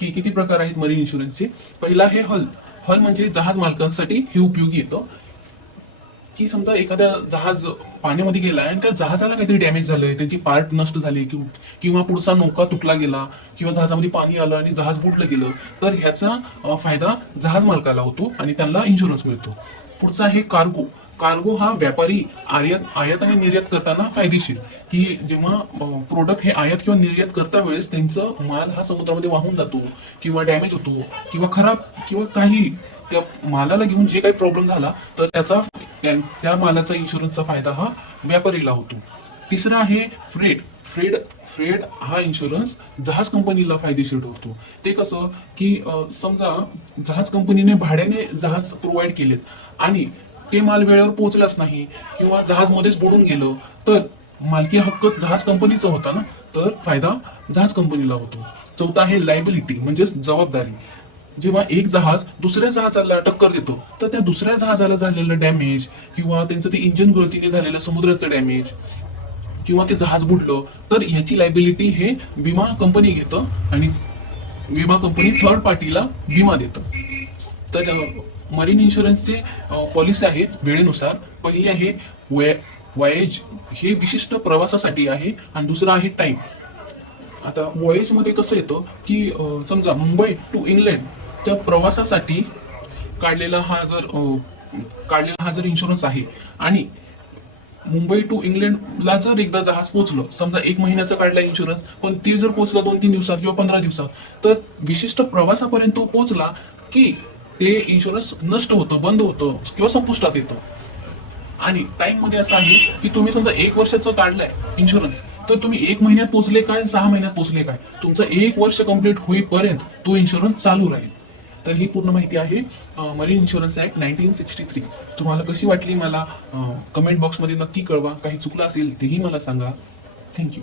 की किती प्रकार आहेत मरीन इन्शुरन्सचे. पहिला आहे हल. हल म्हणजे जहाज मालकांसाठी हे उपयोगी येतं, की समजा एखाद्या जहाज पाण्यामध्ये गेलाय आणि त्या जहाजाला काहीतरी डॅमेज झालंय, त्याची पार्ट नष्ट झाले किंवा पुढचा नौका तुटला गेला किंवा जहाजामध्ये पाणी आलं आणि जहाज बुडलं गेलं, तर ह्याचा फायदा जहाज मालकाला होतो आणि त्यांना इन्शुरन्स मिळतो. पुढचा आहे कार्गो. कार्गो हा व्यापारी आयात आणि निर्यात करताना फायदेशीर, की जेव्हा प्रोडक्ट हे आयात किंवा निर्यात करता वेळेस त्यांचं माल हा समुद्रामध्ये वाहून जातो किंवा डॅमेज होतो किंवा खराब किंवा काही त्या मालाला घेऊन जे काही प्रॉब्लेम झाला तर त्या मालाचा इन्शुरन्सचा फायदा हा व्यापारीला होतो. तिसरा आहे फ्रेट. फ्रेट हा इन्शुरन्स जहाज कंपनीला फायदेशीर ठरतो. ते कसं, की समजा जहाज कंपनीने भाड्याने जहाज प्रोव्हाइड केलेत आणि ते माल वेळेवर पोहोचलाच नाही किंवा जहाज मध्येच बुडून गेलं, तर मालकी हक्क जहाज कंपनीचा होता ना, तर फायदा जहाज कंपनीला होतो. चौथा आहे लायबिलिटी म्हणजेच जबाबदारी. जेव्हा एक जहाज दुसऱ्या जहाजाला टक्कर देतो, तर त्या दुसऱ्या जहाजाला झालेलं डॅमेज किंवा त्यांचं ते इंजिन गळतीने झालेलं समुद्राचं डॅमेज किंवा ते जहाज बुडलं, तर ह्याची लायबिलिटी हे विमा कंपनी घेतं आणि विमा कंपनी थर्ड पार्टीला विमा देतं. तर मरीन इन्शुरन्सचे पॉलिसी आहेत वेळेनुसार. पहिली आहे वॉयेज, हे विशिष्ट प्रवासासाठी आहे आणि दुसरं आहे टाइम. आता वॉयेज मध्ये कसं येतं, की समजा मुंबई टू इंग्लंड त्या प्रवासासाठी काढलेला हा जर इन्शुरन्स आहे आणि मुंबई टू इंग्लंडला जर एकदा जहाज पोहोचलं, समजा 1 महिन्याचा काढला इन्शुरन्स, पण ते जर पोहोचलं 2-3 दिवसात किंवा 15 दिवसात, तर विशिष्ट प्रवासापर्यंत तो पोहोचला की ते इन्शुरन्स नष्ट होतं, बंद होतं किंवा संपुष्टात येतं. आणि टाइम मध्ये असं आहे की तुम्ही समजा 1 वर्षाचं काढलंय इन्शुरन्स, तर तुम्ही 1 महिन्यात पोहोचले काय, 6 महिन्यात पोहोचले काय, तुमचं 1 वर्ष कंप्लीट होईपर्यंत तो इन्शुरन्स चालू राहील. तर ही पूर्ण माहिती आहे मरीन इन्शुरन्स ऍक्ट 1963. तुम्हाला कशी वाटली मला कमेंट बॉक्समध्ये नक्की कळवा. काही चुकलं असेल तेही मला सांगा. थँक्यू.